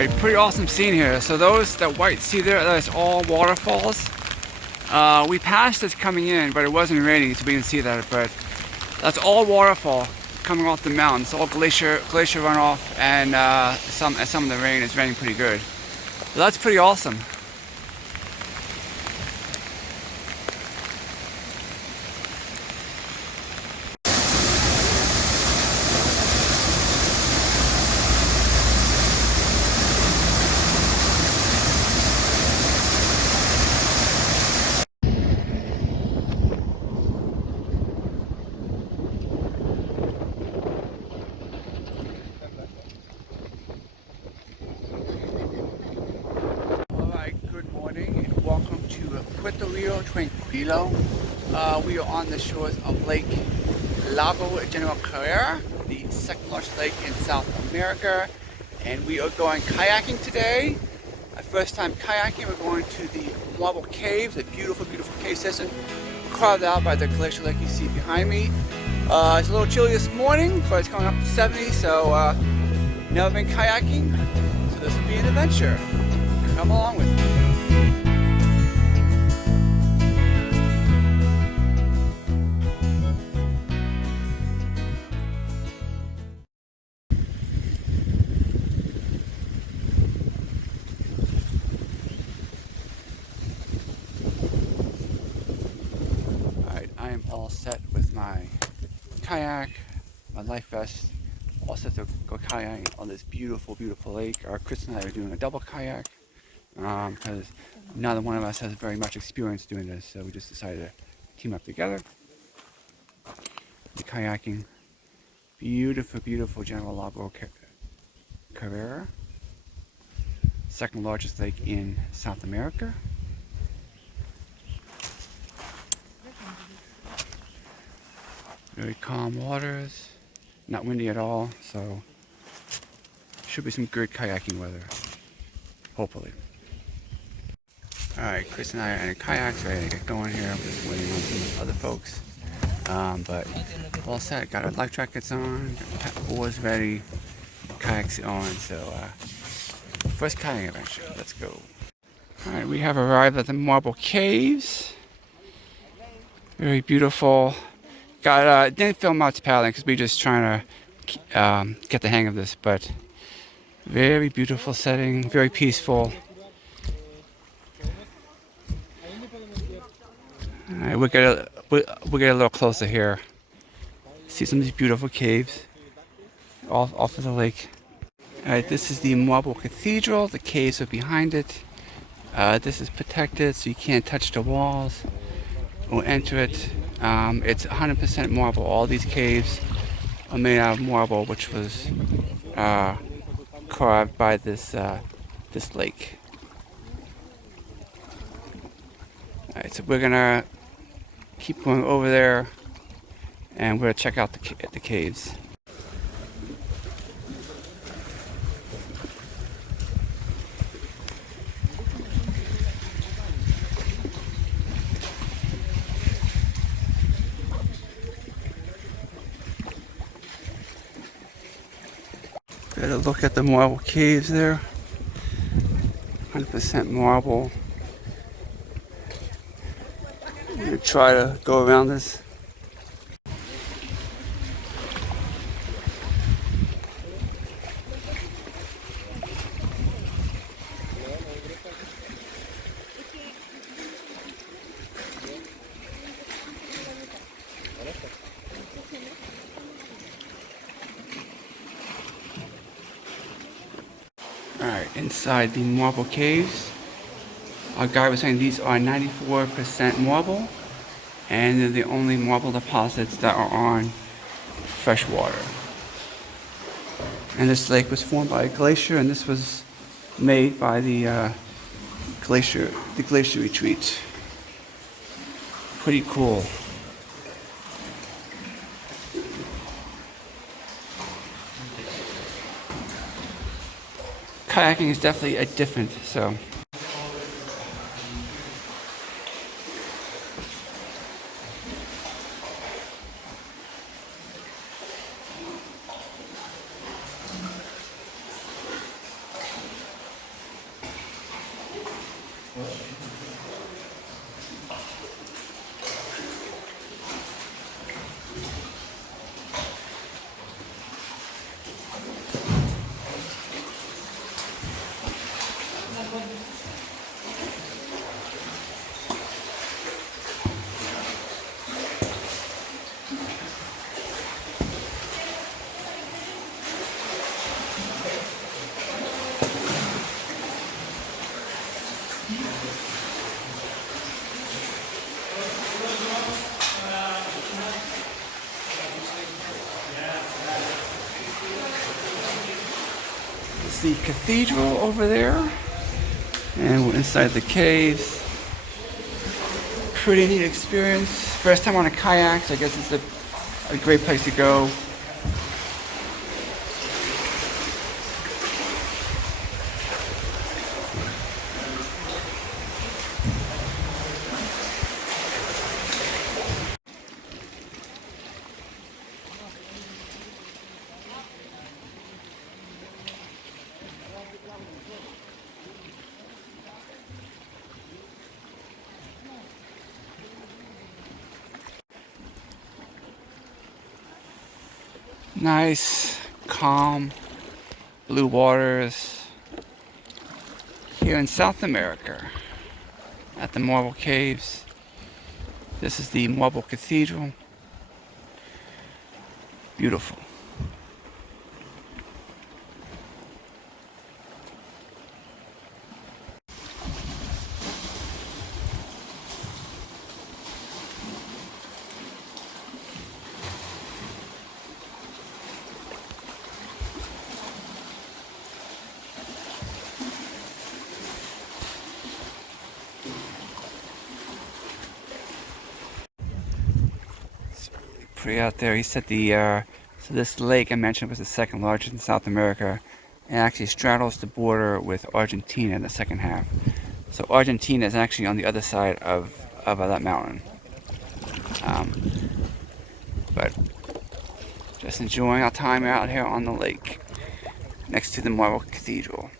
Alright, pretty awesome scene here. So that white sea there, that's all waterfalls. We passed this coming in, but it wasn't raining, so we didn't see that. But that's all waterfall coming off the mountain. It's all glacier runoff, and some of the rain is raining pretty good. So that's pretty awesome. Welcome to Puerto Rio Tranquilo. We are on the shores of Lake Lago General Carrera, the second largest lake in South America, and we are going kayaking today. Our first time kayaking. We're going to the Marble Caves, a beautiful, beautiful cave system carved out by the glacier lake you see behind me. It's a little chilly this morning, but it's going up to 70, so never been kayaking, so this will be an adventure. Come along with me. I am all set with my kayak, my life vest, all set to go kayaking on this beautiful, beautiful lake. Chris and I are doing a double kayak because neither one of us has very much experience doing this, so we just decided to team up together. The kayaking, beautiful, beautiful General Lago Carrera, second largest lake in South America. Very calm waters, not windy at all, so should be some good kayaking weather, hopefully. Alright, Chris and I are in kayaks, ready to get going here. We're just waiting on some other folks. But all set, got our life jackets on, oars ready, kayaks on, so first kayaking adventure, let's go. Alright, we have arrived at the Marble Caves. Very beautiful. Didn't film out paddling because we're just trying to get the hang of this, but very beautiful setting, very peaceful. All right, we'll get a little closer here. See some of these beautiful caves off of the lake. All right, this is the Marble Cathedral. The caves are behind it. This is protected, so you can't touch the walls or enter it. It's 100% marble. All these caves are made out of marble, which was carved by this lake. All right, so we're gonna keep going over there, and we're gonna check out the caves. Better look at the marble caves there. 100% marble. I'm gonna try to go around this. Alright, inside the marble caves, our guide was saying these are 94% marble, and they're the only marble deposits that are on fresh water. And this lake was formed by a glacier, and this was made by the glacier retreat. Pretty cool. Kayaking is definitely a different, so. That's the cathedral over there. And we're inside the caves. Pretty neat experience. First time on a kayak, so I guess it's a great place to go. Nice, calm, blue waters here in South America at the Marble Caves. This is the Marble Cathedral. Beautiful. Pretty out there. He said so this lake I mentioned was the second largest in South America, and actually straddles the border with Argentina in the second half. So Argentina is actually on the other side of that mountain. But just enjoying our time out here on the lake next to the Marble Cathedral.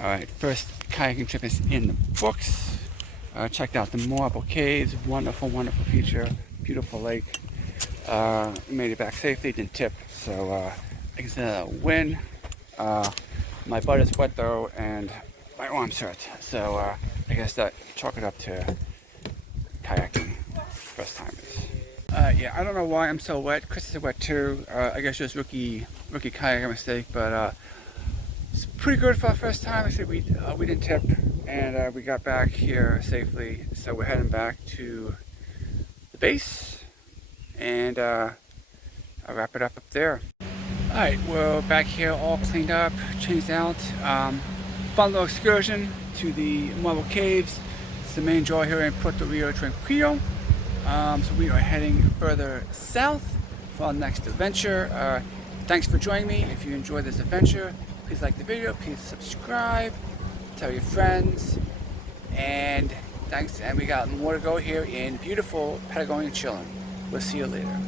Alright, first kayaking trip is in the books. Checked out the Marble Caves, wonderful, wonderful feature, beautiful lake. Made it back safely, didn't tip, so I guess a win. My butt is wet though, and my arms hurt, so I guess that chalk it up to kayaking, first timers. Yeah, I don't know why I'm so wet. Chris is wet too. I guess just rookie kayaker mistake, but it's pretty good for our first time. I said we didn't tip, and we got back here safely. So we're heading back to the base, and I'll wrap it up there. All right, we're back here, all cleaned up, changed out. Fun little excursion to the Marble Caves. It's the main draw here in Puerto Rio Tranquilo. So we are heading further south for our next adventure. Thanks for joining me. If you enjoyed this adventure, please like the video, please subscribe, tell your friends, and thanks. And we got more to go here in beautiful Patagonia, Chile. We'll see you later.